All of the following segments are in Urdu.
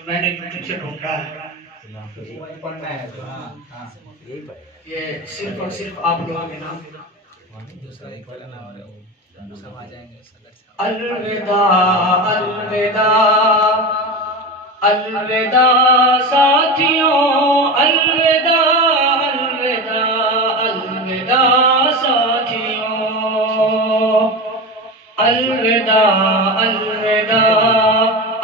جو میں نے یوٹیوب سے ڈھونڈا ہے یہ صرف اور صرف آپ لوگوں کے نام الوداع الوداع الوداع ساتھیوں الوداع الوداع الوداع ساتھیوں الوداع الوداع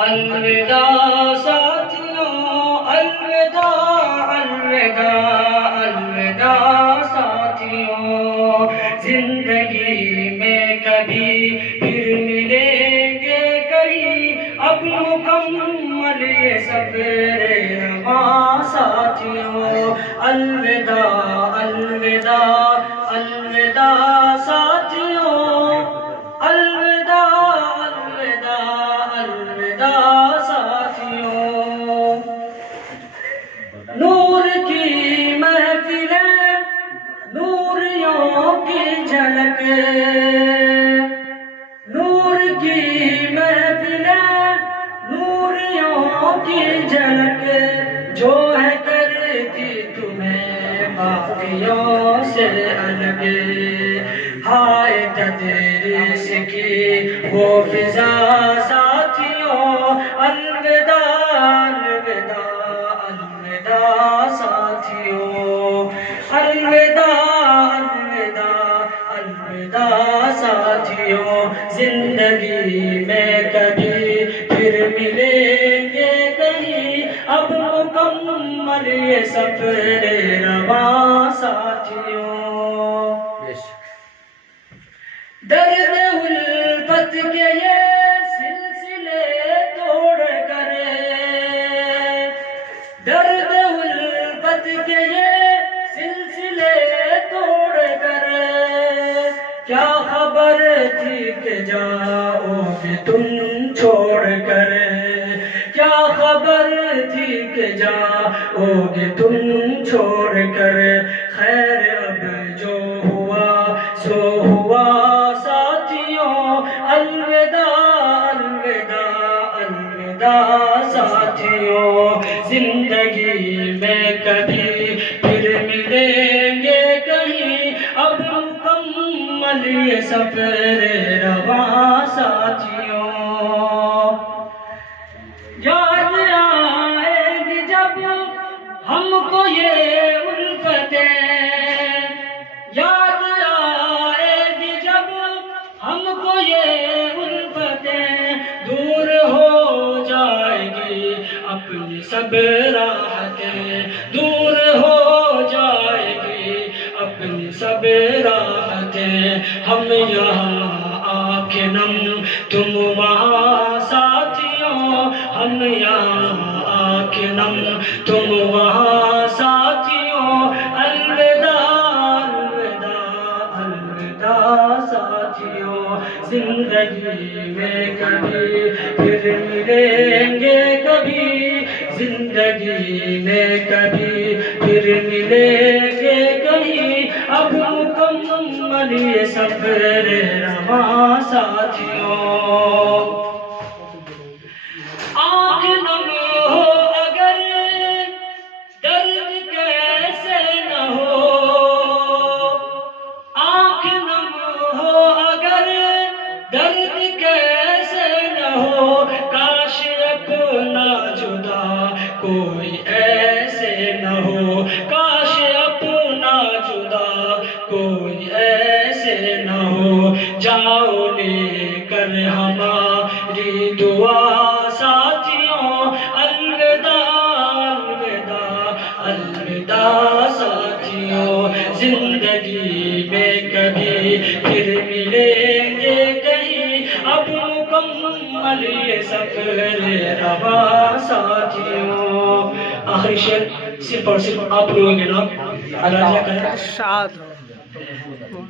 الوداع ساتھیوں الوداع الوداع الوداع ساتھیوں زندگی میں کبھی پھر ملیں گے کہیں اب مکمل یہ سفر رواں ساتھیوں الوداع الوداع الوداع ساتھیوں الوداع الوداع الوداع ساتھیوں نور کی محفلیں نوریوں کی جھلک نور کی محفلیں نوریوں کی جھلک جو ہے کرتی تمہیں باقیوں سے الگ ہائے تدریس کی وہ فضا ساتھیوں الوداع الوداع الوداع ساتھیوں الوداع الوداع الوداع ساتھیوں زندگی میں کبھی پھر ملیں گے کہیں اب مکمل یہ سفر رواں ساتھیوں درد الفت کے یہ سلسلے توڑ کر درد الفت کے یہ سلسلے توڑ کر کیا خبر تھی کہ جاؤ گے تم چھوڑ کر کیا خبر تھی کہ جاؤ گے تم چھوڑ کر خیر اب جو ہوا سو ہوا ساتھیوں الوداع الوداع الوداع ساتھیوں زندگی میں کبھی پھر ملیں گے کہیں اب مکمل یہ سفر رواں ساتھیوں یاد آئے گی جب ہم کو یہ الفتیں یاد آئے گی جب ہم کو یہ الفتیں دور ہو جائے گی اپنی سب راحتیں دور ہو جائے گی اپنی سب راحتیں ہم یہاں آنکھ نم تم وہاں ساتھیوں ہم یہاں آنکھ نم تم وہاں ساتھیوں الوداع الوداع الوداع ساتھیوں زندگی میں کبھی پھر ملیں گے کبھی زندگی میں کبھی پھر ملیں گے کہیں اب مکمل یہ سفر رواں ساتھیوں آنکھ نم ہو اگر درد کیسے نہ ہو آنکھ نم ہو اگر درد کیسے نہ ہو کاش اپنا جدا کوئی ایسے نہ ہو کاش اپنا جدا کوئی ایسے نہ ہو جاؤ لے کر ہماری دعا ساتھیوں الوداع الوداع الوداع ساتھیوں زندگی میں کبھی پھر ملیں گے کہیں اب مکمل یہ سفر رواں ساتھیوں آخری شعر صرف اور صرف آپ لوگوں کے نام علاجہ کریں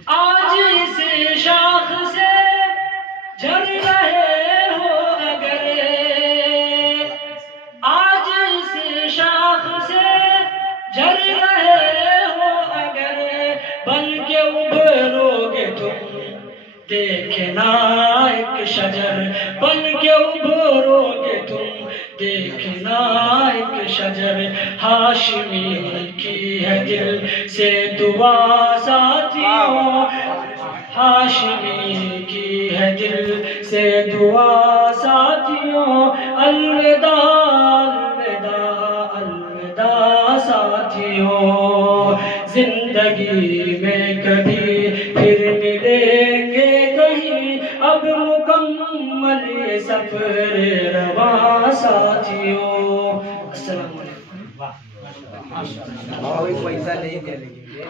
آج اس شاخ سے جھڑ رہے ہو اگر آج اس شاخ سے جھڑ رہے ہو اگر بن کے ابھرو گے تم دیکھنا ایک شجر بن کے ابھرو گے تم دیکھنا ایک شجر ہاشمی کی ہے دل سے دعا ساتھیوں، ہاشمی کی ہے دل سے دعا ساتھیوں، الوداع الوداع الوداع ساتھیوں، زندگی میں کبھی پھر ملیں گے کہیں، اب مکمل یہ سفر رواں ساتھیوں۔ السلام علیکم۔ کوئی پیسہ نہیں دے لیں گے